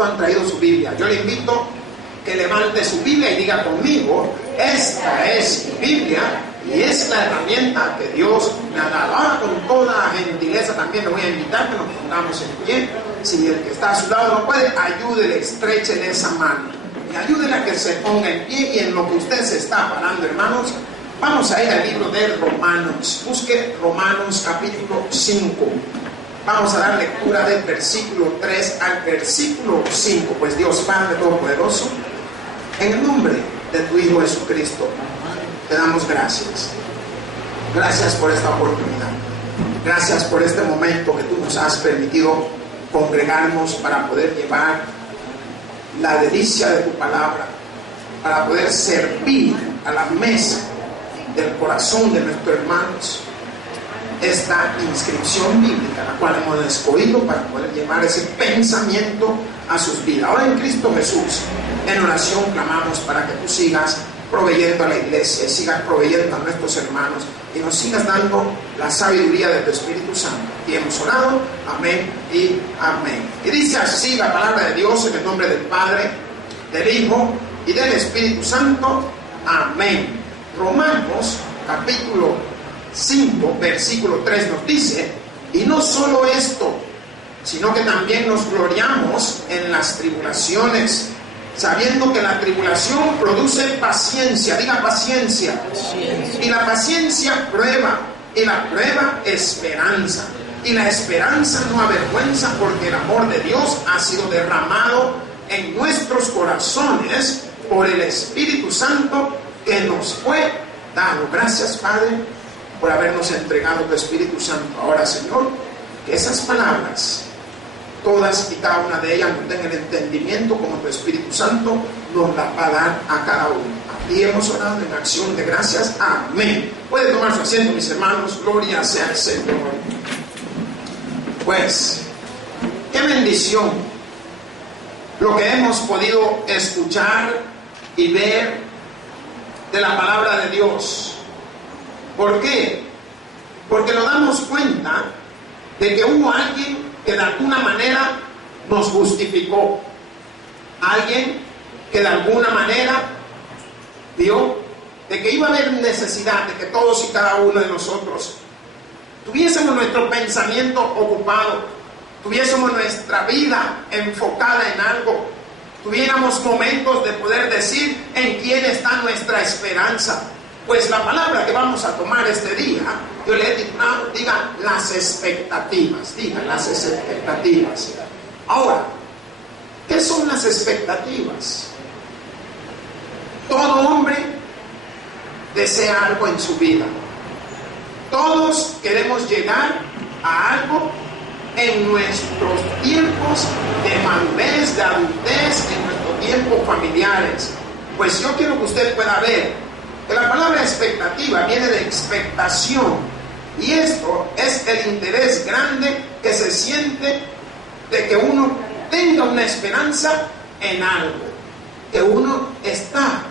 ¿cuánto han traído su Biblia? Yo le invito que levante su Biblia y diga conmigo: esta es mi Biblia y es la herramienta que Dios me ha dado. Ahora, con toda gentileza, también le voy a invitar que nos pongamos en pie. Si el que está a su lado no puede, ayúdele, estréchele esa mano y ayúdele a que se ponga en pie. Y en lo que usted se está parando, hermanos, vamos a ir al libro de Romanos. Busque Romanos capítulo 5. Vamos a dar lectura del versículo 3 al versículo 5. Pues Dios Padre Todopoderoso, en el nombre de tu Hijo Jesucristo, te damos gracias. Gracias por esta oportunidad. Gracias por este momento que tú nos has permitido congregarnos para poder llevar la delicia de tu palabra, para poder servir a la mesa del corazón de nuestros hermanos esta inscripción bíblica, la cual hemos escogido para poder llevar ese pensamiento a sus vidas. Ahora, en Cristo Jesús, en oración clamamos para que tú sigas proveyendo a la iglesia y sigas proveyendo a nuestros hermanos y nos sigas dando la sabiduría de tu Espíritu Santo. Y hemos orado, amén y amén. Y dice así la palabra de Dios, en el nombre del Padre, del Hijo y del Espíritu Santo, amén. Romanos capítulo 5, versículo 3 nos dice: y no solo esto, sino que también nos gloriamos en las tribulaciones, sabiendo que la tribulación produce paciencia. Diga paciencia. Y la paciencia prueba, y la prueba esperanza. Y la esperanza no avergüenza, porque el amor de Dios ha sido derramado en nuestros corazones por el Espíritu Santo que nos fue dado. Gracias, Padre, por habernos entregado tu Espíritu Santo. Ahora, Señor, que esas palabras, todas y cada una de ellas, nos den el entendimiento como tu Espíritu Santo nos la va a dar a cada uno. Y hemos orado en acción de gracias. Amén. Puede tomar su asiento, mis hermanos. Gloria sea al Señor. Pues, qué bendición lo que hemos podido escuchar y ver de la palabra de Dios. ¿Por qué? Porque nos damos cuenta de que hubo alguien que de alguna manera nos justificó. Alguien que de alguna manera vio de que iba a haber necesidad de que todos y cada uno de nosotros tuviésemos nuestro pensamiento ocupado, tuviésemos nuestra vida enfocada en algo, tuviéramos momentos de poder decir en quién está nuestra esperanza. Pues la palabra que vamos a tomar este día, yo le he titulado, diga las expectativas. Diga las expectativas. Ahora, ¿qué son las expectativas? Todo hombre desea algo en su vida. Todos queremos llegar a algo en nuestros tiempos de madurez, de adultez, en nuestros tiempos familiares. Pues yo quiero que usted pueda ver que la palabra expectativa viene de expectación, y esto es el interés grande que se siente de que uno tenga una esperanza en algo, que uno está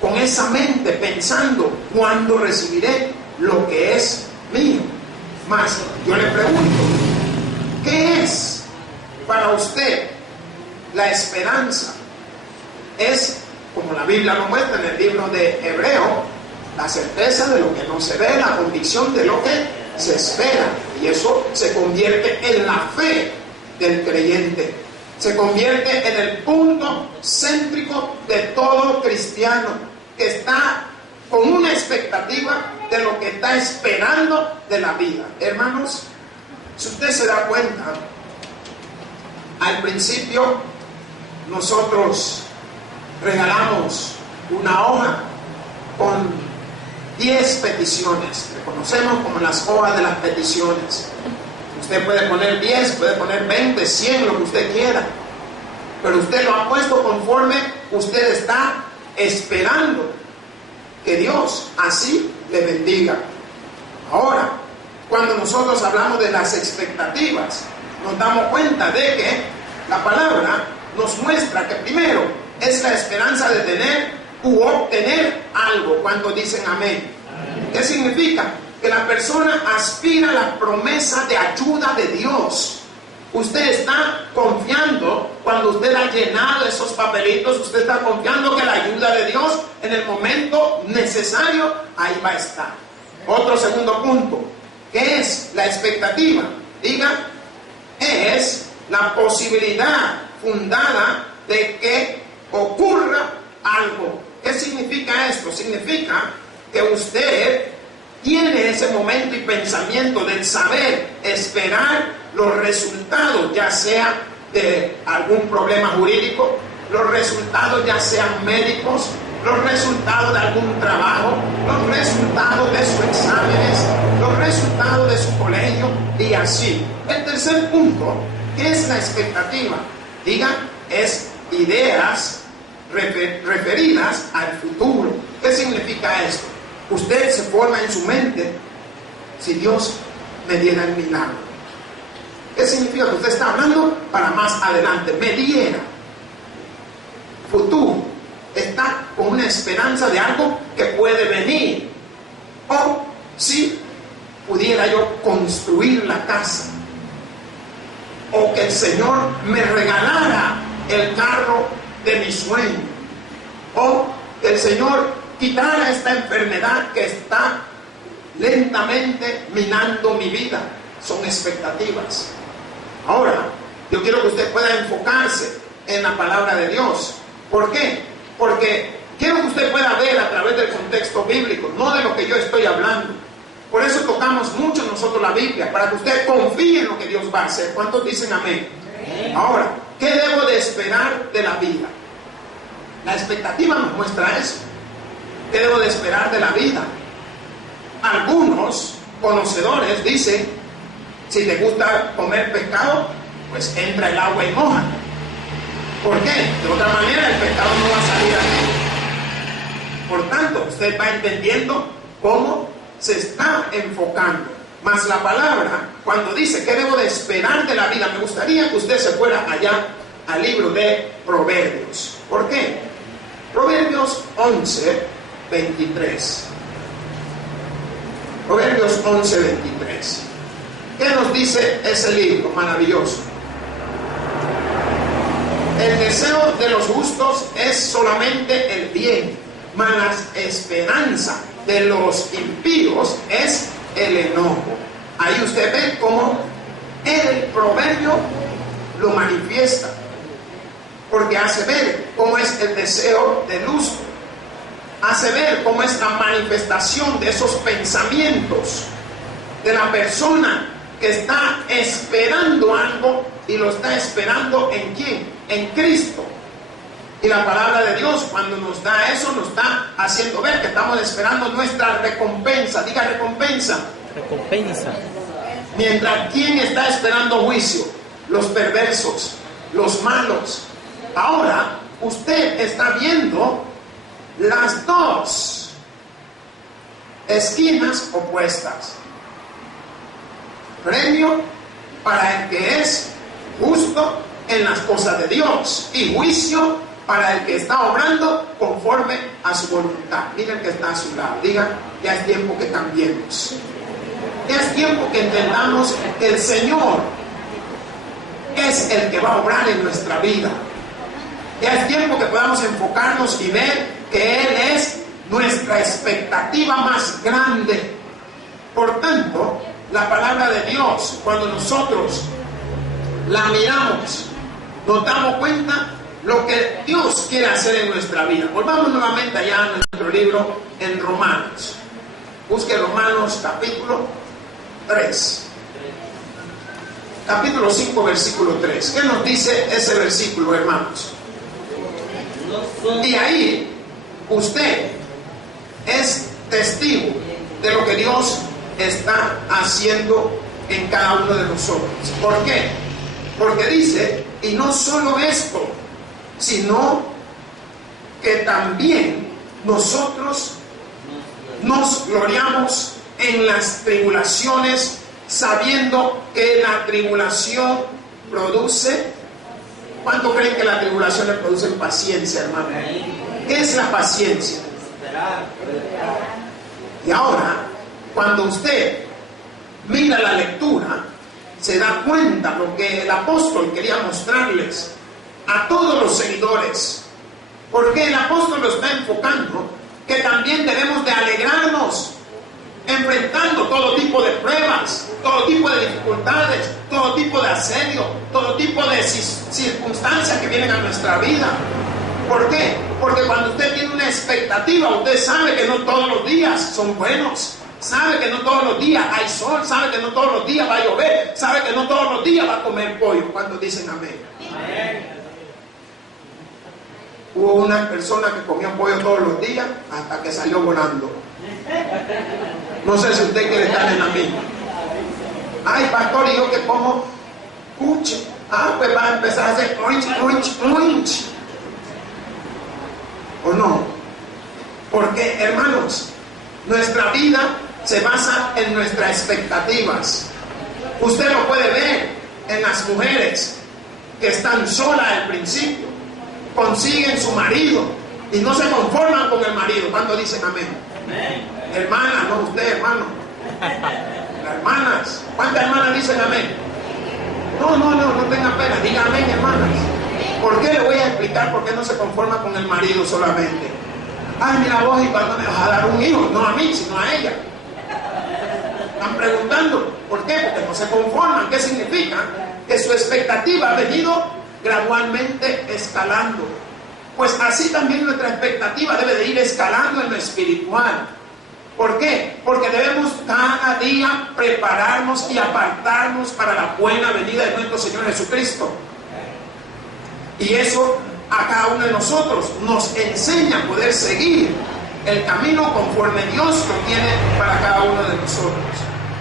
con esa mente pensando: ¿cuándo recibiré lo que es mío? Más, yo le pregunto, ¿qué es para usted la esperanza? Es, como la Biblia lo muestra en el libro de Hebreo, la certeza de lo que no se ve, la convicción de lo que se espera. Y eso se convierte en la fe del creyente. Se convierte en el punto céntrico de todo cristiano, que está con una expectativa de lo que está esperando de la vida. Hermanos, si usted se da cuenta, al principio nosotros regalamos una hoja con 10 peticiones. Le conocemos como las hojas de las peticiones. Usted puede poner 10, puede poner 20, 100, lo que usted quiera, pero usted lo ha puesto conforme usted está esperando que Dios así le bendiga. Ahora, cuando nosotros hablamos de las expectativas, nos damos cuenta de que la palabra nos muestra que primero es la esperanza de tener u obtener algo. Cuando dicen amén, ¿qué significa? Que la persona aspira a la promesa de ayuda de Dios. Usted está confiando, cuando usted ha llenado esos papelitos, usted está confiando que la ayuda de Dios en el momento necesario, ahí va a estar. Otro segundo punto, ¿qué es la expectativa? Diga, es la posibilidad fundada de que ocurra algo. ¿Qué significa esto? Significa que usted tiene ese momento y pensamiento del saber esperar los resultados, ya sea de algún problema jurídico, los resultados ya sean médicos, los resultados de algún trabajo, los resultados de sus exámenes, los resultados de su colegio y así. El tercer punto, ¿qué es la expectativa? Diga, es ideas referidas al futuro. ¿Qué significa esto? Usted se forma en su mente, si Dios me diera el milagro. ¿Qué significa? Que usted está hablando para más adelante, me diera. Futuro, está con una esperanza de algo que puede venir. O si pudiera yo construir la casa, o que el Señor me regalara el carro de mi sueño, o que el Señor quitara esta enfermedad que está lentamente minando mi vida. Son expectativas. Ahora, yo quiero que usted pueda enfocarse en la palabra de Dios. ¿Por qué? Porque quiero que usted pueda ver a través del contexto bíblico, no de lo que yo estoy hablando. Por eso tocamos mucho nosotros la Biblia, para que usted confíe en lo que Dios va a hacer. ¿Cuántos dicen amén? Ahora, ¿qué debo de esperar de la vida? La expectativa nos muestra eso. ¿Qué debo de esperar de la vida? Algunos conocedores dicen, si te gusta comer pescado, pues entra el agua y moja. ¿Por qué? De otra manera el pescado no va a salir aquí. Por tanto, usted va entendiendo cómo se está enfocando. Mas la palabra, cuando dice ¿qué debo de esperar de la vida? Me gustaría que usted se fuera allá al libro de Proverbios. ¿Por qué? Proverbios 11, 23. Proverbios 11, 23. ¿Qué nos dice ese libro maravilloso? El deseo de los justos es solamente el bien, mas la esperanza de los impíos es el enojo. Ahí usted ve cómo el proverbio lo manifiesta, porque hace ver cómo es el deseo del justo, hace ver cómo es la manifestación de esos pensamientos de la persona que está esperando algo, y lo está esperando ¿en quién? En Cristo. Y la palabra de Dios, cuando nos da eso, nos está haciendo ver que estamos esperando nuestra recompensa. Diga recompensa. Recompensa. Mientras, ¿quién está esperando juicio? Los perversos, los malos. Ahora, usted está viendo las dos esquinas opuestas. Premio para el que es justo en las cosas de Dios, y juicio para el que está obrando conforme a su voluntad. Miren que está a su lado. Diga, ya es tiempo que cambiemos. Ya es tiempo que entendamos que el Señor es el que va a obrar en nuestra vida. Ya es tiempo que podamos enfocarnos y ver que Él es nuestra expectativa más grande. Por tanto, la palabra de Dios, cuando nosotros la miramos, nos damos cuenta lo que Dios quiere hacer en nuestra vida. Volvamos nuevamente allá a nuestro libro en Romanos. Busque Romanos capítulo 3. Capítulo 5, versículo 3. ¿Qué nos dice ese versículo, hermanos? Y ahí usted es testigo de lo que Dios está haciendo en cada uno de nosotros. ¿Por qué? Porque dice, y no solo esto, sino que también nosotros nos gloriamos en las tribulaciones, sabiendo que la tribulación produce. ¿Cuánto creen que la tribulación le produce paciencia, hermano? ¿Qué es la paciencia? Y ahora, cuando usted mira la lectura, se da cuenta lo que el apóstol quería mostrarles a todos los seguidores. Porque el apóstol lo está enfocando que también debemos de alegrarnos enfrentando todo tipo de pruebas, todo tipo de dificultades, todo tipo de asedio, todo tipo de circunstancias que vienen a nuestra vida. ¿Por qué? Porque cuando usted tiene una expectativa, usted sabe que no todos los días son buenos, sabe que no todos los días hay sol, sabe que no todos los días va a llover, sabe que no todos los días va a comer pollo. ¿Cuántos dicen amén? Amén. Hubo una persona que comía pollo todos los días hasta que salió volando. No sé si usted quiere estar en la misma. Ay, pastor, y yo que como cuche. Pues va a empezar a hacer oinch, oinch, oinch. ¿O no? Porque, hermanos, nuestra vida se basa en nuestras expectativas. Usted lo puede ver en las mujeres que están solas al principio, consiguen su marido y no se conforman con el marido. ¿Cuándo dicen amén? Amén. Hermanas, no usted, hermano. Las hermanas. ¿Cuántas hermanas dicen amén? No tenga pena, diga amén, hermanas. ¿Por qué? Le voy a explicar por qué no se conforma con el marido solamente. Ay, mira vos, ¿y cuándo me vas a dar un hijo? No a mí, sino a ella. Están preguntando, ¿por qué? Porque no se conforman. ¿Qué significa? Que su expectativa ha venido gradualmente escalando. Pues así también nuestra expectativa debe de ir escalando en lo espiritual. ¿Por qué? Porque debemos cada día prepararnos y apartarnos para la buena venida de nuestro Señor Jesucristo. Y eso a cada uno de nosotros nos enseña a poder seguir el camino conforme Dios lo tiene para cada uno de nosotros.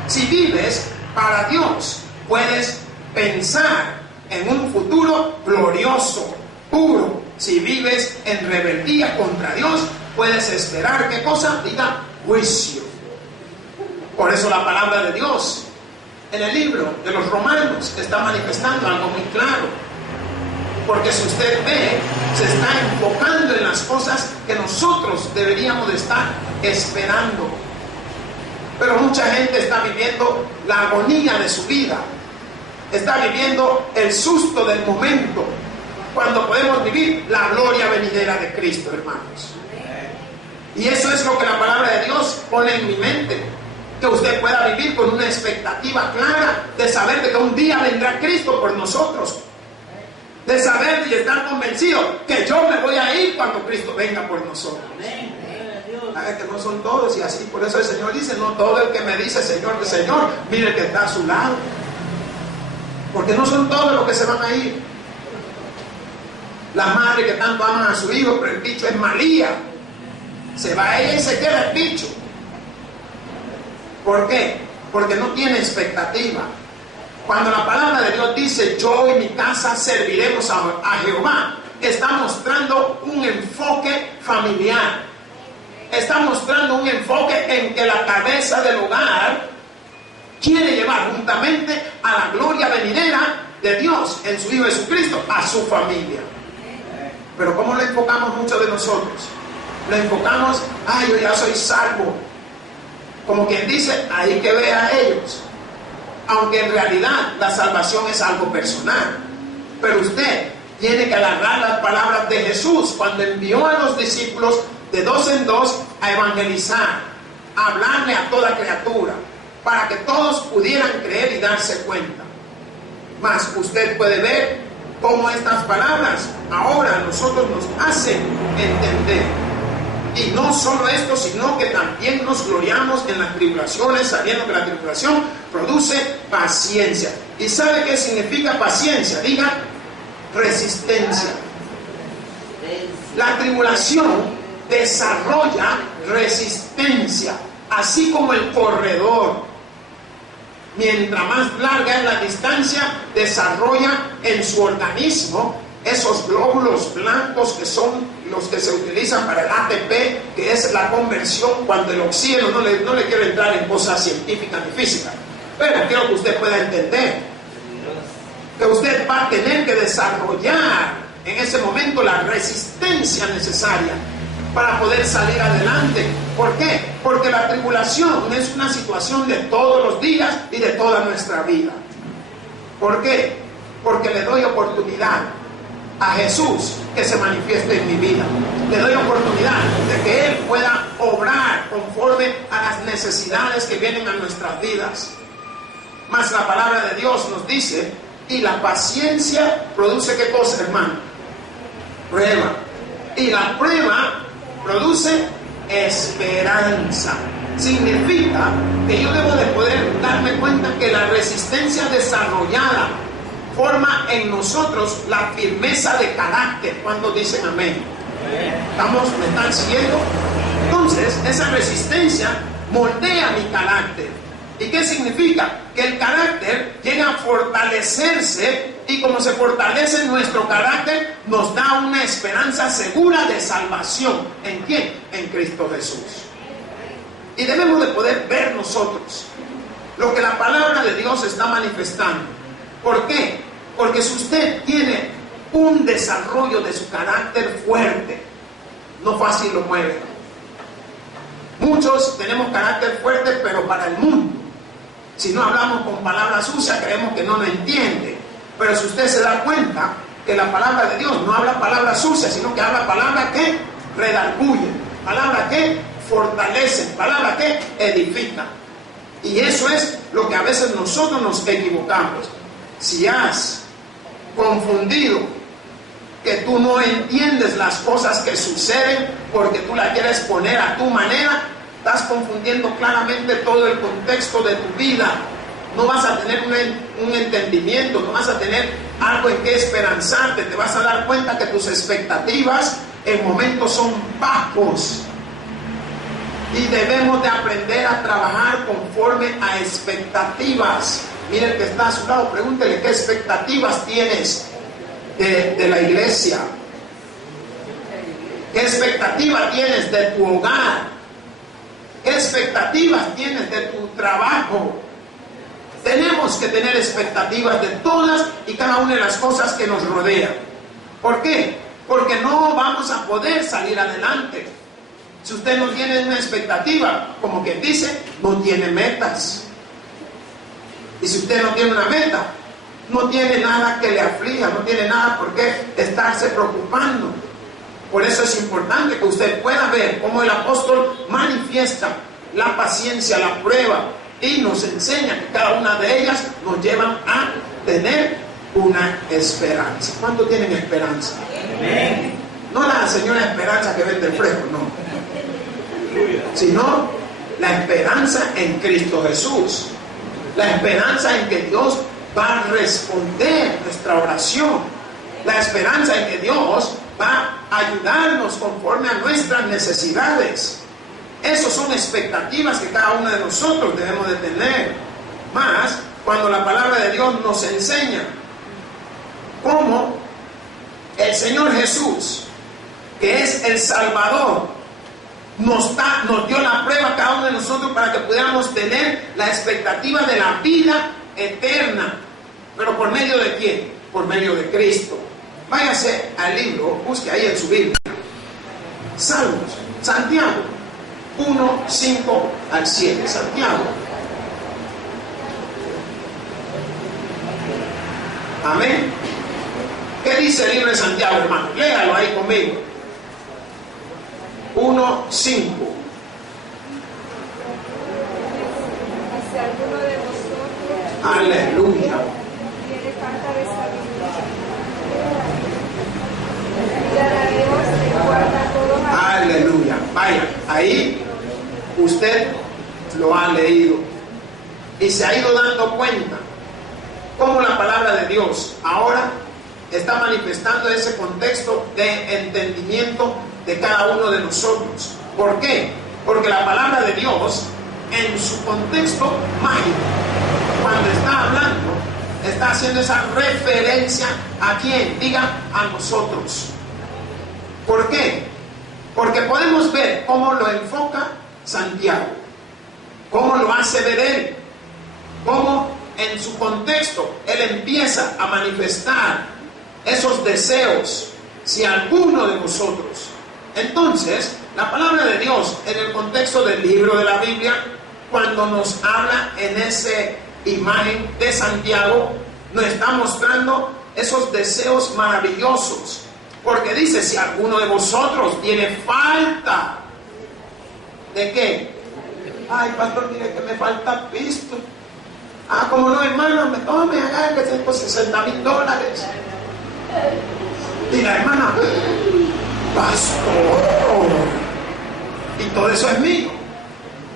Si vives para Dios, puedes pensar en un futuro glorioso, puro. Si vives en rebeldía contra Dios, puedes esperar, ¿qué cosa? Diga, juicio. Por eso la palabra de Dios en el libro de los Romanos está manifestando algo muy claro. Porque si usted ve, se está enfocando en las cosas que nosotros deberíamos de estar esperando. Pero mucha gente está viviendo la agonía de su vida. Está viviendo el susto del momento, cuando podemos vivir la gloria venidera de Cristo, hermanos. Y eso es lo que la palabra de Dios pone en mi mente. Que usted pueda vivir con una expectativa clara de saber de que un día vendrá Cristo por nosotros. De saber y estar convencido que yo me voy a ir cuando Cristo venga por nosotros. ¿Sabe que no son todos? Y así, por eso el Señor dice, no todo el que me dice Señor, Señor, mire el que está a su lado. Porque no son todos los que se van a ir. La madre que tanto ama a su hijo, pero el bicho es malía. Se va a ella y se queda el bicho. ¿Por qué? Porque no tiene expectativa. Cuando la palabra de Dios dice, yo y mi casa serviremos a Jehová, está mostrando un enfoque familiar. Está mostrando un enfoque en que la cabeza del hogar quiere llevar juntamente a la gloria venidera de Dios en su Hijo Jesucristo a su familia. Pero ¿cómo lo enfocamos muchos de nosotros? Lo enfocamos, yo ya soy salvo. Como quien dice, ahí que vea a ellos. Aunque en realidad la salvación es algo personal. Pero usted tiene que agarrar las palabras de Jesús cuando envió a los discípulos de 2 en 2 a evangelizar, a hablarle a toda criatura, para que todos pudieran creer y darse cuenta. Mas usted puede ver cómo estas palabras ahora a nosotros nos hacen entender. Y no solo esto, sino que también nos gloriamos en las tribulaciones, sabiendo que la tribulación produce paciencia. ¿Y sabe qué significa paciencia? Diga, resistencia. La tribulación desarrolla resistencia, así como el corredor. Mientras más larga es la distancia, desarrolla en su organismo esos glóbulos blancos que son los que se utilizan para el ATP, que es la conversión cuando el oxígeno, no le quiero entrar en cosas científicas ni físicas, pero quiero que usted pueda entender que usted va a tener que desarrollar en ese momento la resistencia necesaria para poder salir adelante. ¿Por qué? Porque la tribulación es una situación de todos los días y de toda nuestra vida. ¿Por qué? Porque le doy oportunidad a Jesús que se manifieste en mi vida. Le doy oportunidad de que Él pueda obrar conforme a las necesidades que vienen a nuestras vidas. Mas la palabra de Dios nos dice, y la paciencia produce ¿qué cosa, hermano? Prueba. Y la prueba produce esperanza. Significa que yo debo de poder darme cuenta que la resistencia desarrollada forma en nosotros la firmeza de carácter. Cuando dicen amén? ¿Me están siguiendo? Entonces, esa resistencia moldea mi carácter. ¿Y qué significa? Que el carácter llega a fortalecerse, y como se fortalece nuestro carácter, nos da una esperanza segura de salvación. ¿En quién? En Cristo Jesús. Y debemos de poder ver nosotros lo que la palabra de Dios está manifestando. ¿Por qué? Porque si usted tiene un desarrollo de su carácter fuerte, no fácil lo mueve. Muchos tenemos carácter fuerte, pero para el mundo. Si no hablamos con palabras sucias, creemos que no lo entiende. Pero si usted se da cuenta que la palabra de Dios no habla palabras sucias, sino que habla palabras que redarguyen, palabras que fortalecen, palabras que edifican. Y eso es lo que a veces nosotros nos equivocamos. Si has confundido que tú no entiendes las cosas que suceden porque tú las quieres poner a tu manera, estás confundiendo claramente todo el contexto de tu vida. No vas a tener un entendimiento, no vas a tener algo en que esperanzarte. Te vas a dar cuenta que tus expectativas en momentos son bajos. Y debemos de aprender a trabajar conforme a expectativas. Mire el que está a su lado, pregúntele qué expectativas tienes de la iglesia. ¿Qué expectativa tienes de tu hogar? ¿Qué expectativas tienes de tu trabajo? Tenemos que tener expectativas de todas y cada una de las cosas que nos rodean. ¿Por qué? Porque no vamos a poder salir adelante si usted no tiene una expectativa, como quien dice, no tiene metas. Y si usted no tiene una meta, no tiene nada que le aflija, no tiene nada por qué estarse preocupando. Por eso es importante que usted pueda ver cómo el apóstol manifiesta la paciencia, la prueba, y nos enseña que cada una de ellas nos llevan a tener una esperanza. ¿Cuánto tienen esperanza? Amén. No la señora Esperanza que vende el fresco, no. Sino la esperanza en Cristo Jesús. La esperanza en que Dios va a responder nuestra oración. La esperanza en que Dios va a ayudarnos conforme a nuestras necesidades. Esas son expectativas que cada uno de nosotros debemos de tener. Más cuando la palabra de Dios nos enseña cómo el Señor Jesús, que es el Salvador, nos dio la prueba a cada uno de nosotros para que pudiéramos tener la expectativa de la vida eterna. ¿Pero por medio de quién? Por medio de Cristo. Váyase al libro, busque ahí en su Biblia. Salmos, Santiago 1, 5 al 7. Santiago. Amén. ¿Qué dice el libro de Santiago, hermano? Léalo ahí conmigo. 1, 5. Si alguno de vosotros Aleluya. tiene falta de sabiduría, pídala a Dios que guarda todo. Aleluya. Vaya, ahí usted lo ha leído y se ha ido dando cuenta cómo la palabra de Dios ahora está manifestando ese contexto de entendimiento de cada uno de nosotros. ¿Por qué? Porque la palabra de Dios, en su contexto mágico, cuando está hablando, está haciendo esa referencia a quién, diga, a nosotros. ¿Por qué? Porque podemos ver cómo lo enfoca Santiago, cómo lo hace ver él, cómo en su contexto él empieza a manifestar esos deseos, si alguno de vosotros. Entonces, la palabra de Dios en el contexto del libro de la Biblia, cuando nos habla en esa imagen de Santiago, nos está mostrando esos deseos maravillosos. Porque dice, si alguno de vosotros tiene falta, ¿de qué? Ay, pastor, mire que me falta pisto. Ah, como no, hermano, me tome, haga que tengo $60,000. Y la hermana, pastor, y todo eso es mío.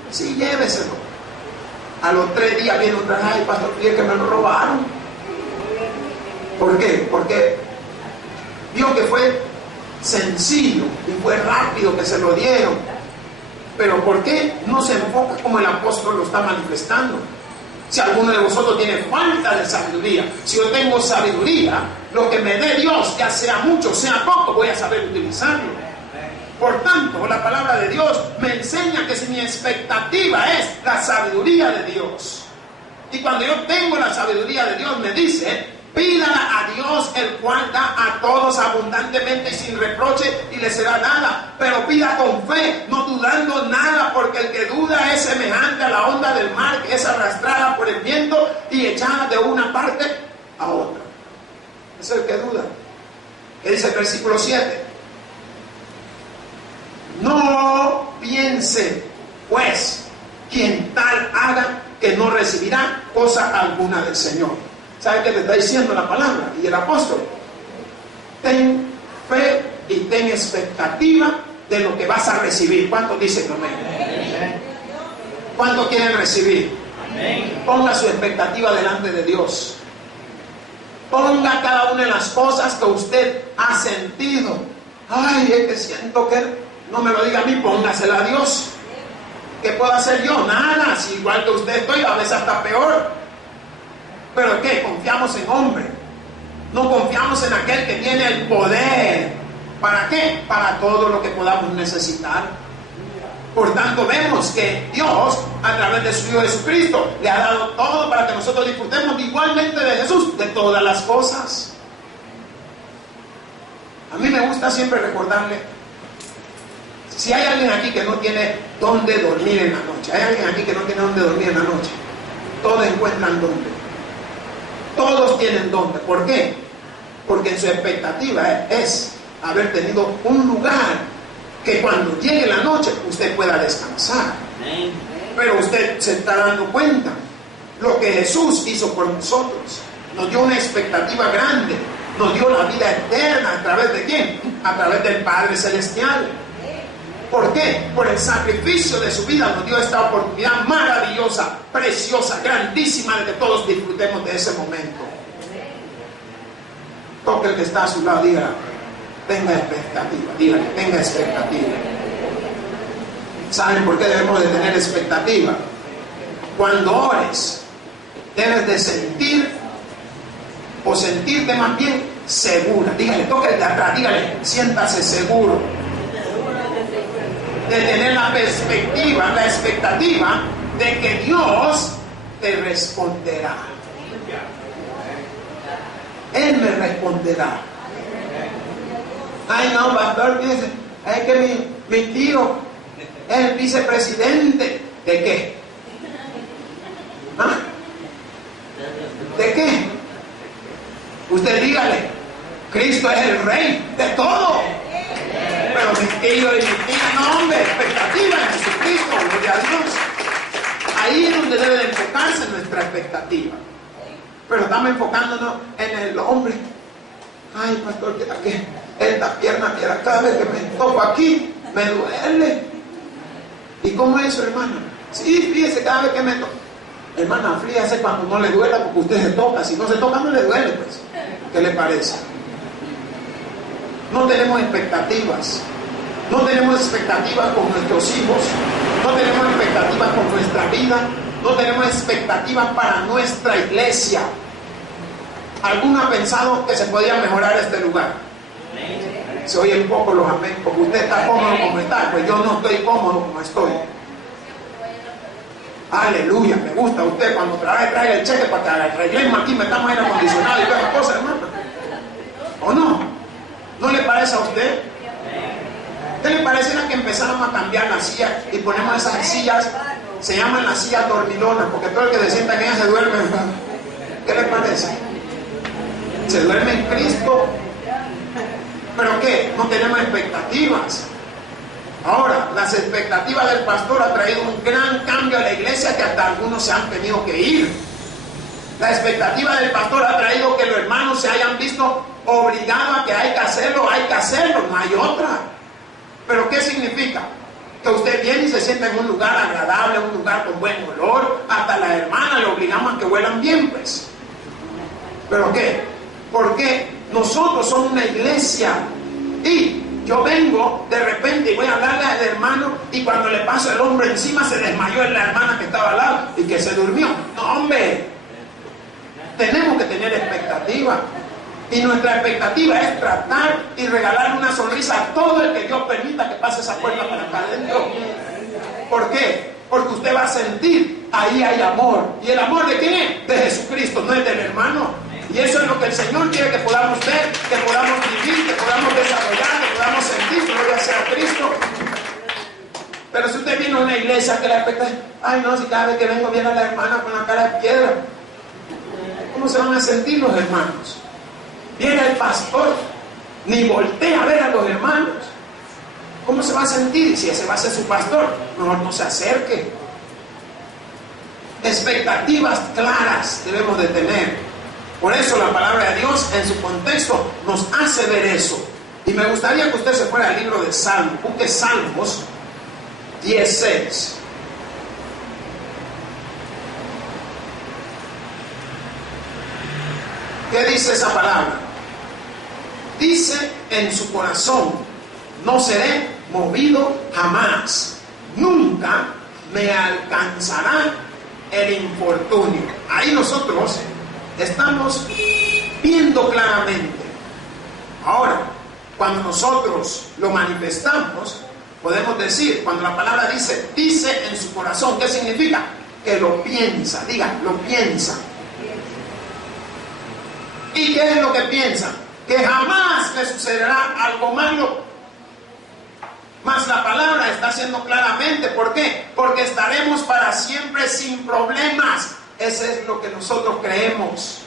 Sí, lléveselo. A los 3 días viene otra vez, ay, pastor, mire que me lo robaron. ¿Por qué? Porque vio que fue sencillo y fue rápido que se lo dieron. Pero ¿por qué no se enfoca como el apóstol lo está manifestando? Si alguno de vosotros tiene falta de sabiduría, si yo tengo sabiduría, lo que me dé Dios, ya sea mucho, sea poco, voy a saber utilizarlo. Por tanto, la palabra de Dios me enseña que si mi expectativa es la sabiduría de Dios, y cuando yo tengo la sabiduría de Dios, me dice, pídala a Dios, el cual da a todos abundantemente y sin reproche, y le será dada. Pero pida con fe, no dudando nada, porque el que duda es semejante a la onda del mar, que es arrastrada por el viento y echada de una parte a otra. Es el que duda. ¿Qué dice el versículo 7? No piense, pues, quien tal haga, que no recibirá cosa alguna del Señor. ¿Sabe qué te está diciendo la palabra y el apóstol? Ten fe y ten expectativa de lo que vas a recibir. ¿Cuántos dicen amén? ¿Cuántos quieren recibir? Ponga su expectativa delante de Dios. Ponga cada una de las cosas que usted ha sentido. Ay, es que siento que no me lo diga a mí, póngasela a Dios. ¿Qué puedo hacer yo? Nada, si igual que usted estoy, a veces hasta peor. ¿Pero qué? Confiamos en hombre. No confiamos en aquel que tiene el poder. ¿Para qué? Para todo lo que podamos necesitar. Por tanto, vemos que Dios, a través de su Hijo Jesucristo, le ha dado todo para que nosotros disfrutemos igualmente de Jesús, de todas las cosas. A mí me gusta siempre recordarle, si hay alguien aquí que no tiene dónde dormir en la noche, hay alguien aquí que no tiene dónde dormir en la noche, todos encuentran dónde. Todos tienen dónde. ¿Por qué? Porque en su expectativa es haber tenido un lugar que cuando llegue la noche usted pueda descansar. Pero usted se está dando cuenta lo que Jesús hizo por nosotros. Nos dio una expectativa grande. Nos dio la vida eterna. ¿A través de quién? A través del Padre Celestial. ¿Por qué? Por el sacrificio de su vida nos dio esta oportunidad maravillosa, preciosa, grandísima de que todos disfrutemos de ese momento. Toque el que está a su lado, diga, tenga expectativa, dígale, tenga expectativa. ¿Saben por qué debemos de tener expectativa? Cuando ores, debes de sentir, o sentirte más bien segura. Dígale, toque el de atrás, dígale, siéntase seguro. De tener la perspectiva, la expectativa de que Dios te responderá. Él me responderá. Ay, no, pastor, fíjese, es que mi tío es el vicepresidente. ¿De qué? ¿Ah? ¿De qué? Usted dígale, Cristo es el rey de todo. Pero mi tío y mi tía, no, hombre, expectativa en Jesucristo, gloria a Dios. Ahí es donde debe de enfocarse nuestra expectativa. Pero estamos enfocándonos en el hombre. Ay, pastor, que esta pierna, mira, cada vez que me toco aquí, me duele. ¿Y cómo es eso, hermana? Sí, fíjese, cada vez que me toco. Hermana, aflíjase cuando no le duela, porque usted se toca. Si no se toca, no le duele, pues. ¿Qué le parece? No tenemos expectativas. No tenemos expectativas con nuestros hijos. No tenemos expectativas con nuestra vida. No tenemos expectativas para nuestra iglesia. ¿Alguno ha pensado que se podía mejorar este lugar? Se oyen poco los amén. Porque usted está cómodo como está. Pues yo no estoy cómodo como estoy. Aleluya, me gusta usted cuando trae el cheque para que arreglemos aquí, metamos aire acondicionado y todas esas cosas, hermano. ¿O no? ¿No le parece a usted? ¿Qué le pareciera que empezáramos a cambiar las sillas y ponemos esas sillas, se llaman las sillas dormilonas, porque todo el que se sienta en ellas se duerme? ¿Qué le parece? Se duerme en Cristo. ¿Pero qué? No tenemos expectativas. Ahora, las expectativas del pastor han traído un gran cambio a la iglesia que hasta algunos se han tenido que ir. La expectativa del pastor ha traído que los hermanos se hayan visto obligados a que hay que hacerlo, no hay otra. ¿Pero qué significa? Que usted viene y se sienta en un lugar agradable, un lugar con buen olor, hasta las hermanas le obligamos a que huelan bien, pues. ¿Pero qué? Porque nosotros somos una iglesia y yo vengo de repente y voy a hablarle al hermano y cuando le paso el hombro encima se desmayó en la hermana que estaba al lado y que se durmió. No, hombre, tenemos que tener expectativa y nuestra expectativa es tratar y regalar una sonrisa a todo el que Dios permita que pase esa puerta para acá adentro. ¿Por qué? Porque usted va a sentir, ahí hay amor. ¿Y el amor de quién es? De Jesucristo, no es del hermano. Y eso es lo que el Señor quiere que podamos ver, que podamos vivir, que podamos desarrollar, que podamos sentir, gloria sea a Cristo. Pero si usted viene a una iglesia que la expectativa, ay no, si cada vez que vengo viene a la hermana con la cara de piedra, ¿cómo se van a sentir los hermanos? Viene el pastor, ni voltea a ver a los hermanos. ¿Cómo se va a sentir? Si ese va a ser su pastor, mejor no se acerque. Expectativas claras debemos de tener. Por eso la palabra de Dios en su contexto nos hace ver eso. Y me gustaría que usted se fuera al libro de Salmos. Busque Salmos 16. ¿Qué dice esa palabra? Dice en su corazón: no seré movido jamás, nunca me alcanzará el infortunio. Ahí nosotros estamos viendo claramente. Ahora, cuando nosotros lo manifestamos, podemos decir, cuando la palabra dice en su corazón, ¿qué significa? Que lo piensa, diga, lo piensa. ¿Y qué es lo que piensa? Que jamás le sucederá algo malo. Mas la palabra está haciendo claramente, ¿por qué? Porque estaremos para siempre sin problemas. Ese es lo que nosotros creemos.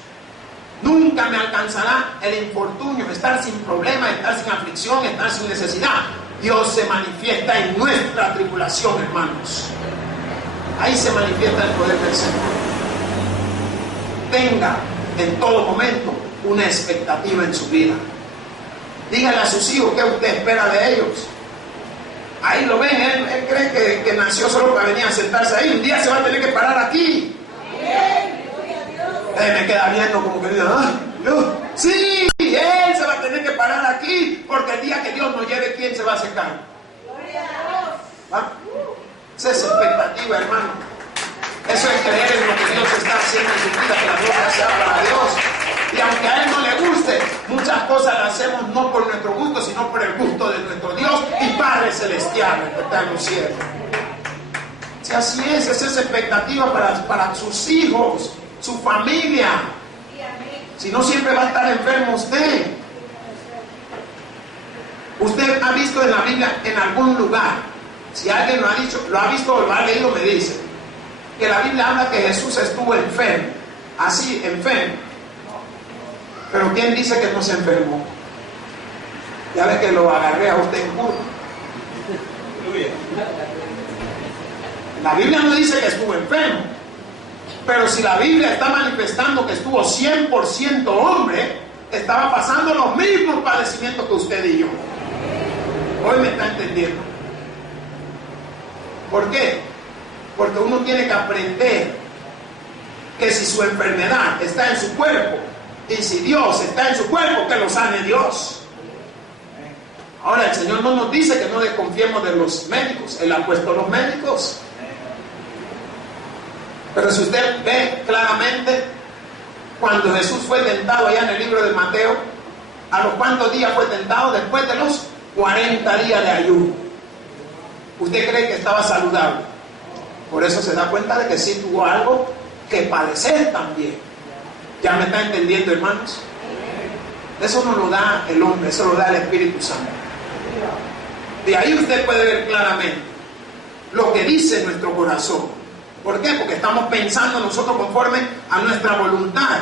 Nunca me alcanzará el infortunio, estar sin problemas, estar sin aflicción, estar sin necesidad. Dios se manifiesta en nuestra tribulación, hermanos. Ahí se manifiesta el poder del Señor. Tenga en todo momento una expectativa en su vida. Dígale a sus hijos qué usted espera de ellos. Ahí lo ven, él cree que nació solo para venir a sentarse ahí. Un día se va a tener que parar aquí. Me queda viendo como que sí, él se va a tener que parar aquí, porque el día que Dios nos lleve, ¿quién se va a acercar? ¿Ah? Esa es expectativa, hermano. Eso es creer en lo que Dios está haciendo en su vida, que la gloria sea para Dios. Y aunque a Él no le guste, muchas cosas las hacemos no por nuestro gusto, sino por el gusto de nuestro Dios y Padre Celestial que está en los cielos. Si así es, esa es expectativa para sus hijos, su familia. Si no, siempre va a estar enfermo usted. Usted ha visto en la Biblia, en algún lugar, si alguien lo ha dicho, lo ha visto o lo ha leído, me dice, que la Biblia habla que Jesús estuvo enfermo, así, enfermo. Pero ¿quién dice que no se enfermó? Ya ve que lo agarré a usted en curva. La Biblia no dice que estuvo enfermo. Pero si la Biblia está manifestando que estuvo 100% hombre, estaba pasando los mismos padecimientos que usted y yo. Hoy me está entendiendo. ¿Por qué? Porque uno tiene que aprender que si su enfermedad está en su cuerpo, y si Dios está en su cuerpo, que lo sane Dios. Ahora, el Señor no nos dice que no desconfiemos de los médicos. Él ha puesto los médicos. Pero si usted ve claramente, cuando Jesús fue tentado allá en el libro de Mateo, ¿a los cuántos días fue tentado? Después de los 40 días de ayuno. ¿Usted cree que estaba saludable? Por eso se da cuenta de que sí tuvo algo que padecer también. ¿Ya me está entendiendo, hermanos? Eso no lo da el hombre, eso lo da el Espíritu Santo. De ahí usted puede ver claramente lo que dice nuestro corazón. ¿Por qué? Porque estamos pensando nosotros conforme a nuestra voluntad.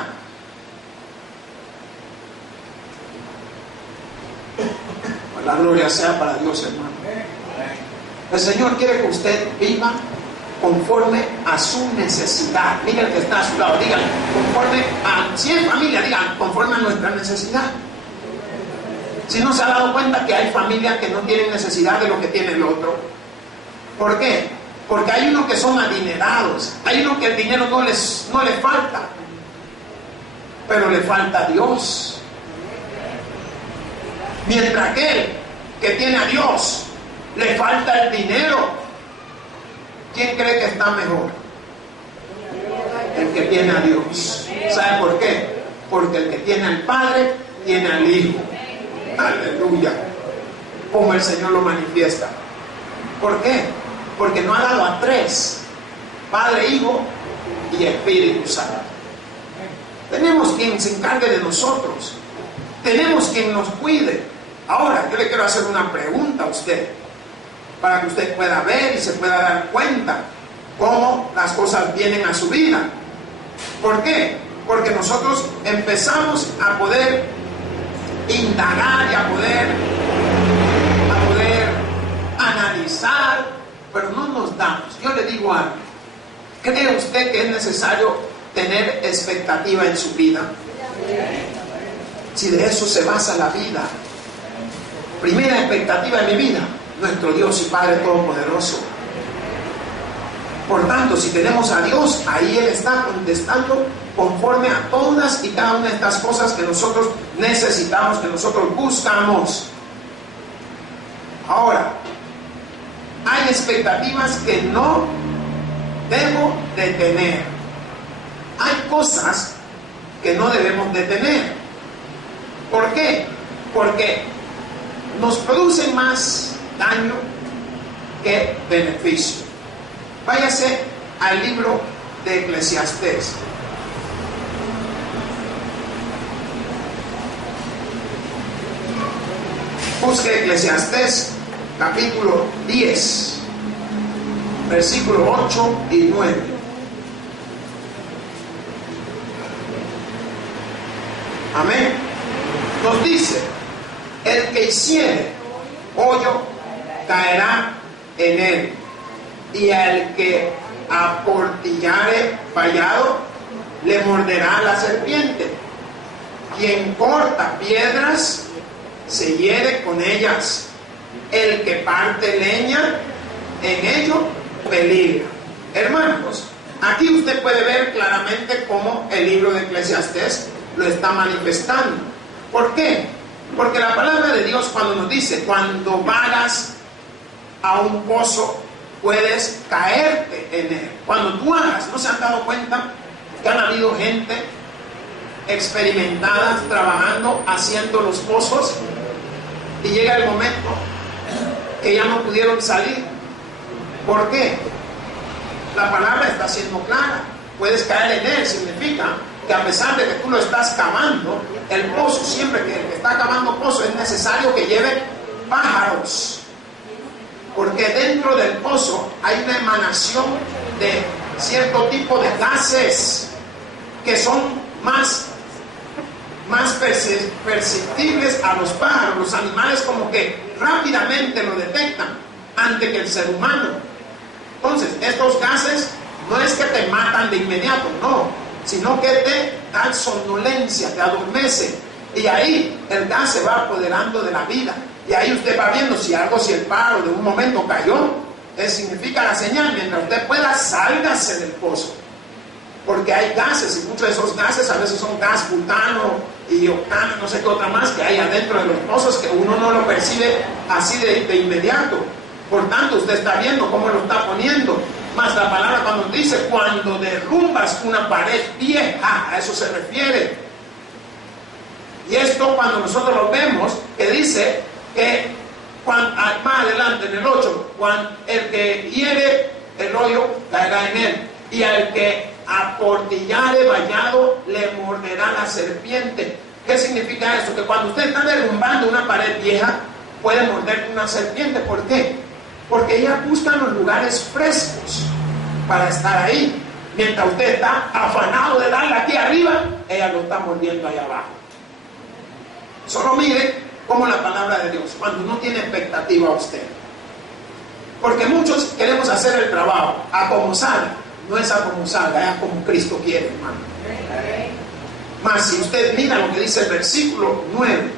La gloria sea para Dios, hermano. El Señor quiere que usted viva conforme a su necesidad. Mira el que está a su lado, digan, conforme a, si es familia, digan, conforme a nuestra necesidad. Si no se ha dado cuenta que hay familias que no tienen necesidad de lo que tiene el otro. ¿Por qué? Porque hay unos que son adinerados, hay unos que el dinero no les falta, pero le falta a Dios. Mientras aquel que tiene a Dios le falta el dinero, ¿quién cree que está mejor? El que tiene a Dios. ¿Sabe por qué? Porque el que tiene al Padre tiene al Hijo. Aleluya. Como el Señor lo manifiesta. ¿Por qué? Porque no ha dado a tres: Padre, Hijo y Espíritu Santo. Tenemos quien se encargue de nosotros. Tenemos quien nos cuide. Ahora, yo le quiero hacer una pregunta a usted, para que usted pueda ver y se pueda dar cuenta cómo las cosas vienen a su vida. ¿Por qué? Porque nosotros empezamos a poder indagar y a poder analizar, pero no nos damos. Yo le digo algo: ¿cree usted que es necesario tener expectativa en su vida? Si de eso se basa la vida. Primera expectativa en mi vida: nuestro Dios y Padre Todopoderoso. Por tanto, si tenemos a Dios, ahí Él está contestando conforme a todas y cada una de estas cosas que nosotros necesitamos, que nosotros buscamos. Ahora, hay expectativas que no debo de tener. Hay cosas que no debemos de tener. ¿Por qué? Porque nos producen más daño que beneficio. Váyase al libro de Eclesiastés. Busque Eclesiastés capítulo 10, versículos 8 y 9. Amén. Nos dice: el que hiciere hoyo caerá en él, y al que aportillare vallado le morderá la serpiente. Quien corta piedras se hiere con ellas. El que parte leña en ello peligra. Hermanos, aquí usted puede ver claramente cómo el libro de Eclesiastés lo está manifestando. ¿Por qué? Porque la palabra de Dios, cuando nos dice, cuando vagas a un pozo, puedes caerte en él. Cuando tú hagas, ¿no se han dado cuenta que han habido gente experimentadas trabajando, haciendo los pozos, y llega el momento que ya no pudieron salir? ¿Por qué? La palabra está siendo clara: puedes caer en él. Significa que a pesar de que tú lo estás cavando, el pozo, siempre que el que está cavando pozo, es necesario que lleve pájaros, porque dentro del pozo hay una emanación de cierto tipo de gases que son más perceptibles a los pájaros. Los animales como que rápidamente lo detectan antes que el ser humano. Entonces, estos gases no es que te matan de inmediato, no, sino que te dan somnolencia, te adormece, y ahí el gas se va apoderando de la vida. Y ahí usted va viendo si el pájaro de un momento cayó, significa la señal: mientras usted pueda, sálgase del pozo. Porque hay gases, y muchos de esos gases a veces son gas butano y octano, no sé qué otra más, que hay adentro de los pozos, que uno no lo percibe así de inmediato. Por tanto, usted está viendo cómo lo está poniendo. Más la palabra cuando dice, cuando derrumbas una pared vieja, a eso se refiere. Y esto, cuando nosotros lo vemos, que dice que más adelante en el 8, el que hiere el hoyo caerá en él, y al que aportillare vallado le morderá la serpiente. ¿Qué significa esto? Que cuando usted está derrumbando una pared vieja, puede morder una serpiente. ¿Por qué? Porque ella busca los lugares frescos para estar ahí. Mientras usted está afanado de darle aquí arriba, ella lo está mordiendo ahí abajo. Solo mire como la palabra de Dios, cuando no tiene expectativa usted. Porque muchos queremos hacer el trabajo a como salga. No es a como salga, es como Cristo quiere, hermano. Mas si usted mira lo que dice el versículo 9,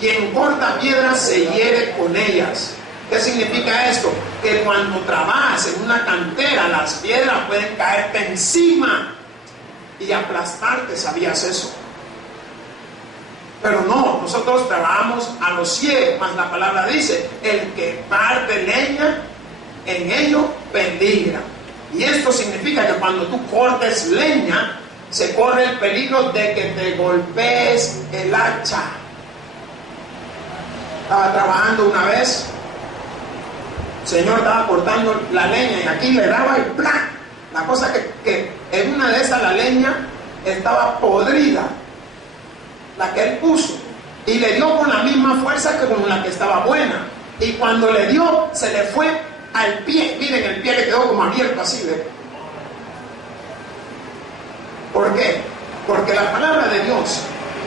quien corta piedras se hiere con ellas. ¿Qué significa esto? Que cuando trabajas en una cantera, las piedras pueden caerte encima y aplastarte. ¿Sabías eso? Pero no, nosotros trabajamos a los ciegos, mas la palabra dice, el que parte leña, en ello peligra. Y esto significa que cuando tú cortes leña, se corre el peligro de que te golpees el hacha. Estaba trabajando una vez, el Señor estaba cortando la leña y aquí le daba y ¡plá! La cosa que en una de esas la leña estaba podrida, la que él puso, y le dio con la misma fuerza que con la que estaba buena, y cuando le dio se le fue al pie. Miren, el pie le quedó como abierto así, ¿ve? ¿Por qué? Porque la palabra de Dios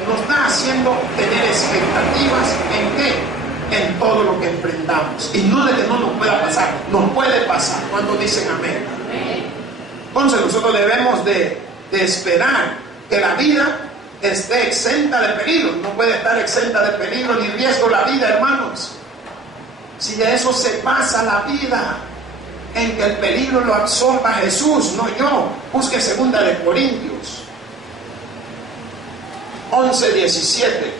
nos está haciendo tener expectativas ¿en qué? En todo lo que emprendamos, y no de que no nos pueda pasar, nos puede pasar. ¿Cuántos dicen amén? Entonces nosotros debemos de esperar que la vida esté exenta de peligro. No puede estar exenta de peligro ni riesgo la vida, hermanos. Si de eso se pasa la vida, en que el peligro lo absorba Jesús, no yo. Busque 2 de Corintios 11:17.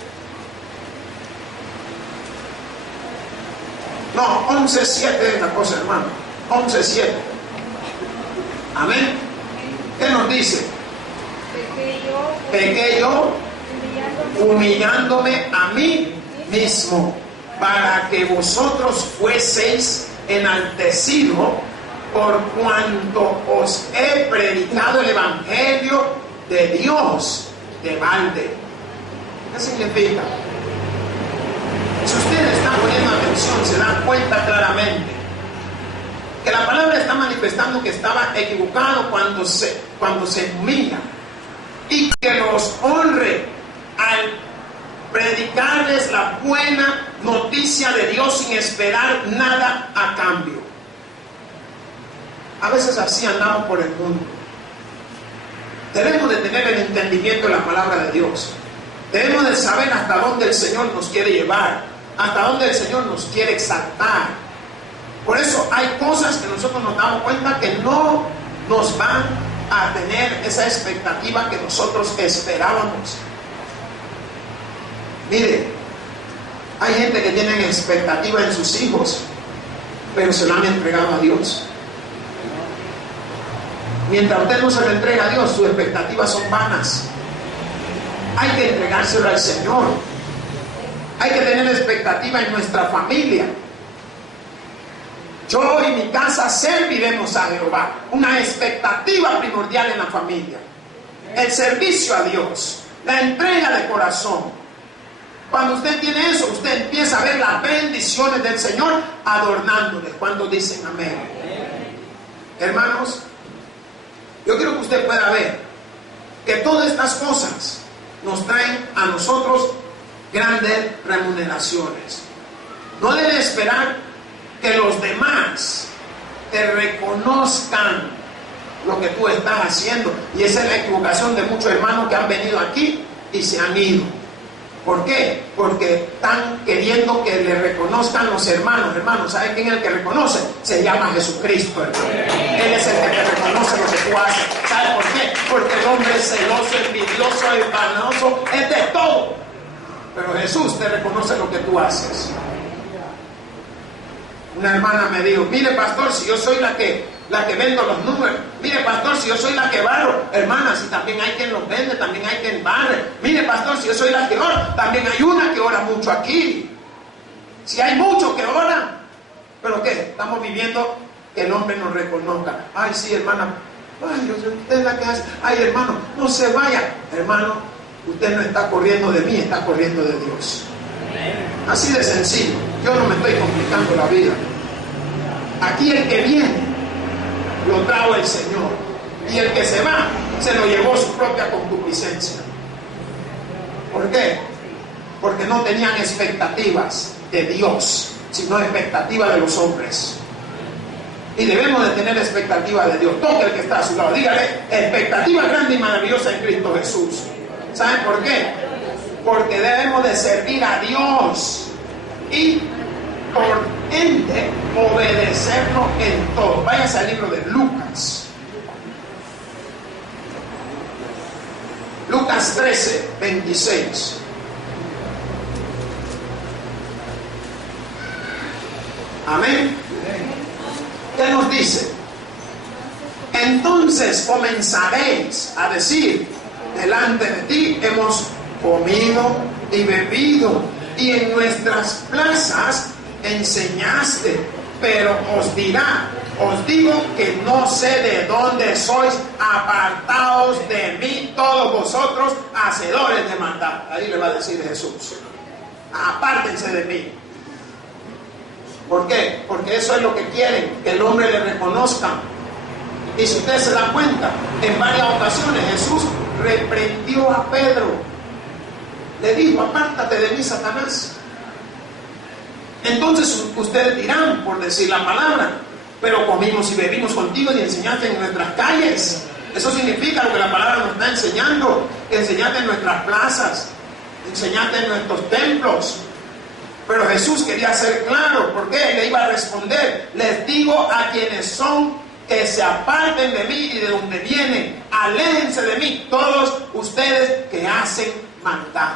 No, 11:7 es la cosa, hermano. 11:7. Amén. ¿Qué nos dice? Pequé yo humillándome a mí mismo, para que vosotros fueseis enaltecidos por cuanto os he predicado el evangelio de Dios de balde. ¿Qué significa? Si ustedes están poniendo atención, se dan cuenta claramente que la palabra está manifestando que estaba equivocado cuando se humilla, y que los honre al predicarles la buena noticia de Dios sin esperar nada a cambio. A veces así andamos por el mundo. Debemos de tener el entendimiento de la palabra de Dios. Debemos de saber hasta dónde el Señor nos quiere llevar, hasta dónde el Señor nos quiere exaltar. Por eso hay cosas que nosotros nos damos cuenta que no nos van a tener esa expectativa que nosotros esperábamos. Mire, hay gente que tiene expectativa en sus hijos, pero se lo han entregado a Dios. Mientras usted no se lo entrega a Dios, sus expectativas son vanas. Hay que entregárselo al Señor. Hay que tener expectativa en nuestra familia. Yo y mi casa serviremos a Jehová. Una expectativa primordial en la familia. El servicio a Dios. La entrega de corazón. Cuando usted tiene eso, usted empieza a ver las bendiciones del Señor adornándole. Cuando dicen amén. Hermanos, yo quiero que usted pueda ver que todas estas cosas nos traen a nosotros grandes remuneraciones. No debe esperar que los demás te reconozcan lo que tú estás haciendo. Y esa es la equivocación de muchos hermanos que han venido aquí y se han ido. ¿Por qué? Porque están queriendo que le reconozcan los hermanos. Hermanos, ¿saben quién es el que reconoce? Se llama Jesucristo, hermano. Él es el que te reconoce lo que tú haces. ¿Sabe por qué? Porque el hombre es celoso, envidioso, vanoso, es de todo. Pero Jesús te reconoce lo que tú haces. Una hermana me dijo, mire pastor, si yo soy la que vendo los números, mire pastor, si yo soy la que barro, hermana, si también hay quien los vende, también hay quien barre, mire pastor, si yo soy la que ora, también hay una que ora mucho aquí, si hay muchos que oran, pero ¿qué? Estamos viviendo que el hombre nos reconozca. Ay sí, hermana, ay, usted es la que hace, ay hermano, no se vaya, hermano, usted no está corriendo de mí, está corriendo de Dios. Así de sencillo. Yo no me estoy complicando la vida. Aquí el que viene lo trajo el Señor, y el que se va se lo llevó su propia concupiscencia. ¿Por qué? porque no tenían expectativas de Dios, sino expectativas de los hombres. Y debemos de tener expectativa de Dios. Toque el que está a su lado, dígale: expectativa grande y maravillosa en Cristo Jesús. ¿Saben por qué? Porque debemos de servir a Dios y por ende obedecerlo en todo. Váyase al libro de Lucas. Lucas 13, 26. Amén. ¿Qué nos dice? Entonces comenzaréis a decir: delante de ti hemos comido y bebido, y en nuestras plazas enseñaste. Pero os digo que no sé de dónde sois, apartaos de mí todos vosotros, hacedores de maldad. Ahí le va a decir Jesús: apártense de mí. ¿Por qué? Porque eso es lo que quieren, que el hombre le reconozca. Y si usted se da cuenta, en varias ocasiones Jesús reprendió a Pedro. Le dijo: apártate de mí, Satanás. Entonces ustedes dirán, por decir la palabra: pero comimos y bebimos contigo y enseñaste en nuestras calles. Eso significa lo que la palabra nos está enseñando: que enseñaste en nuestras plazas, enseñaste en nuestros templos. Pero Jesús quería ser claro, porque le iba a responder: les digo a quienes son, que se aparten de mí y de donde vienen, aléjense de mí todos ustedes que hacen maldad.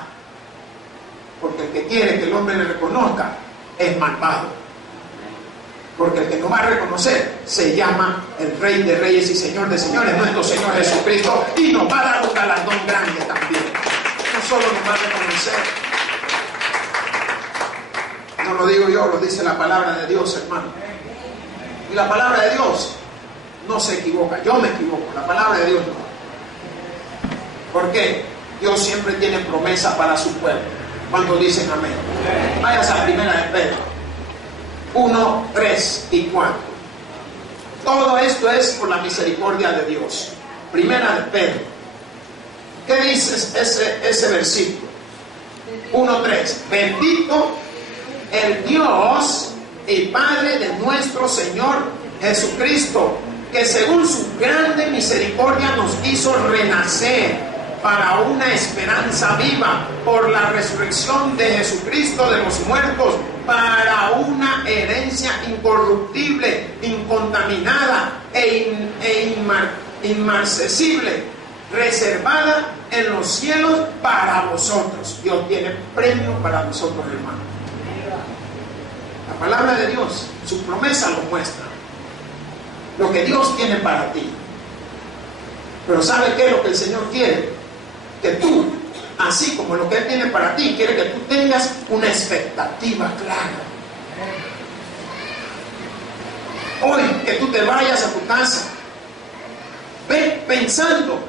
Porque el que quiere que el hombre le reconozca es malvado. Porque el que no va a reconocer se llama el Rey de Reyes y Señor de Señores, nuestro Señor Jesucristo, y nos va a dar un galardón grande también. No solo nos va a reconocer. No lo digo yo, lo dice la palabra de Dios, hermano. Y la palabra de Dios no se equivoca. Yo me equivoco, la palabra de Dios no. ¿Por qué? Dios siempre tiene promesa para su pueblo. ¿Cuántos dicen amén? Vayas a primera de Pedro 1, 3 y 4. Todo esto es por la misericordia de Dios. Primera de Pedro. ¿Qué dice ese versículo? 1, 3. Bendito el Dios y Padre de nuestro Señor Jesucristo, que según su grande misericordia nos hizo renacer para una esperanza viva por la resurrección de Jesucristo de los muertos, para una herencia incorruptible, incontaminada e inmarcesible, reservada en los cielos para vosotros. Dios tiene premio para nosotros, hermanos. La palabra de Dios, su promesa lo muestra. Lo que Dios tiene para ti. Pero ¿sabe qué es lo que el Señor quiere? Que tú, así como lo que Él tiene para ti, quiere que tú tengas una expectativa clara. Hoy que tú te vayas a tu casa, ve pensando,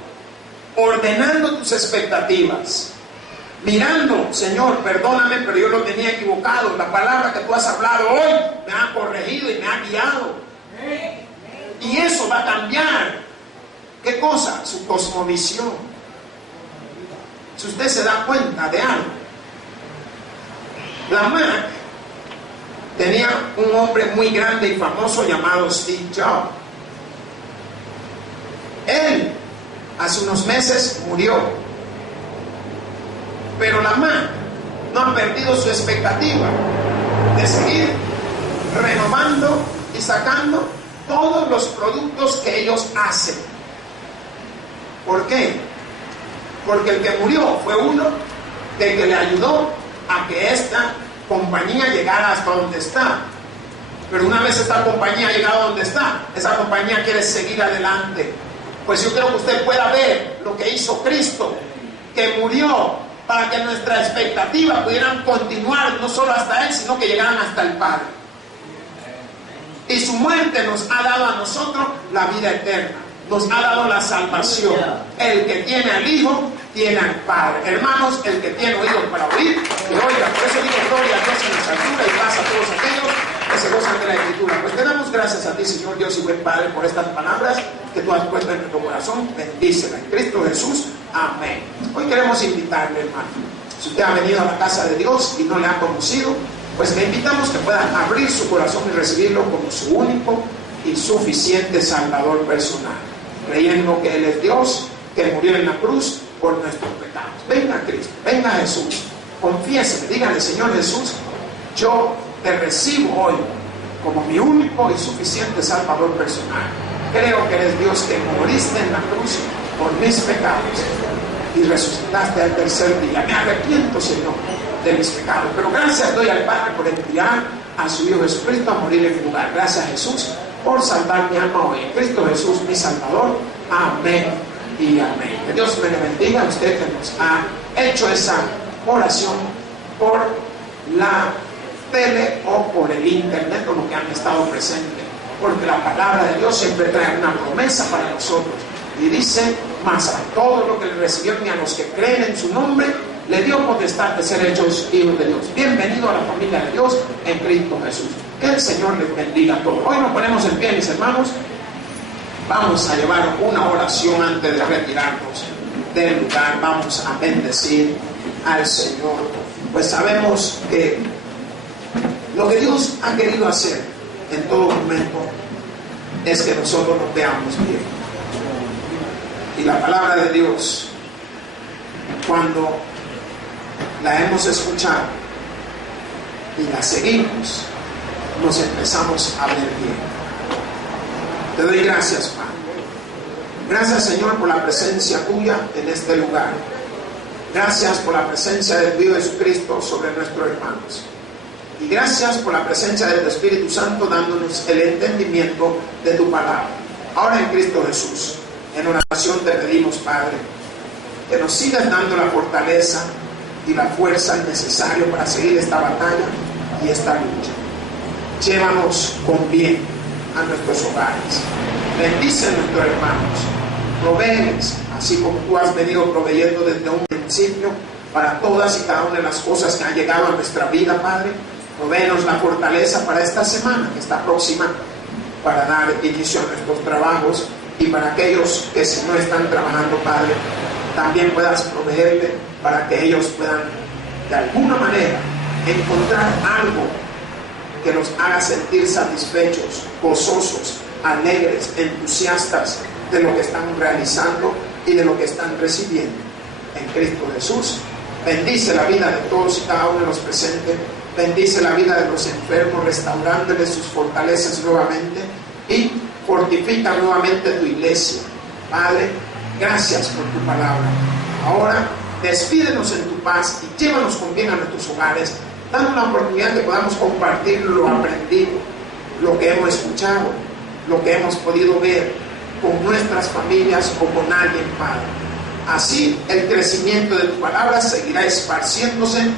ordenando tus expectativas. Mirando: Señor, perdóname, pero yo lo tenía equivocado. La palabra que tú has hablado hoy me ha corregido y me ha guiado. Y eso va a cambiar. ¿Qué cosa? Su cosmovisión. Si usted se da cuenta de algo, la Mac tenía un hombre muy grande y famoso llamado Steve Jobs. Él, hace unos meses, murió. Pero la Mac no ha perdido su expectativa de seguir renovando y sacando todos los productos que ellos hacen. ¿Por qué? Porque el que murió fue uno que le ayudó a que esta compañía llegara hasta donde está. Pero una vez esta compañía ha llegado a donde está, esa compañía quiere seguir adelante. Pues yo quiero que usted pueda ver lo que hizo Cristo, que murió para que nuestra expectativa pudieran continuar no solo hasta Él, sino que llegaran hasta el Padre. Y su muerte nos ha dado a nosotros la vida eterna, nos ha dado la salvación. El que tiene al Hijo tiene al Padre. Hermanos, el que tiene oídos para oír, que oiga. Por eso digo gloria a Dios en las alturas y paz a todos aquellos que se gozan de la Escritura. Pues te damos gracias a ti, Señor Dios y buen Padre, por estas palabras que tú has puesto en nuestro corazón. Bendícela en Cristo Jesús. Amén. Hoy queremos invitarle, hermano. Si usted ha venido a la casa de Dios y no le ha conocido, pues le invitamos que pueda abrir su corazón y recibirlo como su único y suficiente Salvador personal, creyendo que Él es Dios, que murió en la cruz por nuestros pecados. Venga Cristo, venga Jesús, confiéseme, dígale: Señor Jesús, yo te recibo hoy como mi único y suficiente Salvador personal. Creo que eres Dios, que moriste en la cruz por mis pecados y resucitaste al tercer día. Me arrepiento, Señor, de mis pecados, pero gracias doy al Padre por enviar a su Hijo Jesucristo a morir en mi lugar. Gracias, Jesús, por salvar mi alma hoy. En Cristo Jesús, mi Salvador. Amén y amén. Que Dios me le bendiga a usted que nos ha hecho esa oración por la tele o por el internet, como que han estado presentes, porque la palabra de Dios siempre trae una promesa para nosotros y dice: mas a todos los que le recibieron y a los que creen en su nombre le dio potestad de ser hechos hijos de Dios. Bienvenido a la familia de Dios en Cristo Jesús. Que el Señor les bendiga a todos. Hoy nos ponemos en pie, mis hermanos. Vamos a llevar una oración antes de retirarnos del lugar. Vamos a bendecir al Señor, pues sabemos que lo que Dios ha querido hacer en todo momento es que nosotros nos veamos bien. Y la palabra de Dios, cuando la hemos escuchado y la seguimos, nos empezamos a ver bien. Te doy gracias, Padre. Gracias, Señor, por la presencia tuya en este lugar. Gracias por la presencia del Hijo Jesucristo sobre nuestros hermanos. Y gracias por la presencia del Espíritu Santo dándonos el entendimiento de tu palabra. Ahora en Cristo Jesús, en oración te pedimos, Padre, que nos sigas dando la fortaleza y la fuerza necesaria para seguir esta batalla y esta lucha. Llévanos con bien a nuestros hogares. Bendice a nuestros hermanos. Provéeles, así como tú has venido proveyendo desde un principio para todas y cada una de las cosas que han llegado a nuestra vida, Padre. Provéenos la fortaleza para esta semana que está próxima, para dar inicio a nuestros trabajos, y para aquellos que si no están trabajando, Padre, también puedas proveerle para que ellos puedan de alguna manera encontrar algo que los haga sentir satisfechos, gozosos, alegres, entusiastas de lo que están realizando y de lo que están recibiendo. En Cristo Jesús, bendice la vida de todos y cada uno de los presentes. Bendice la vida de los enfermos, restaurándoles sus fortalezas nuevamente, y fortifica nuevamente tu iglesia. Padre, gracias por tu palabra. Ahora despídenos en tu paz y llévanos con bien a nuestros hogares. Danos la oportunidad de que podamos compartir lo aprendido, lo que hemos escuchado, lo que hemos podido ver con nuestras familias o con alguien, Padre. Así el crecimiento de tu palabra seguirá esparciéndose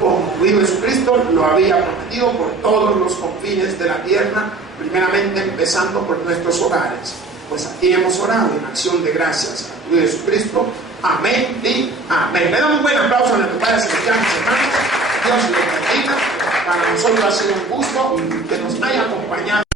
como tu Hijo Jesucristo lo había prometido, por todos los confines de la tierra, primeramente empezando por nuestros hogares. Pues aquí hemos orado en acción de gracias a tu Hijo Jesucristo. Amén y amén. Le damos un buen aplauso a nuestro Padre Celestial, mis hermanos. Dios les bendiga. Para nosotros ha sido un gusto que nos haya acompañado.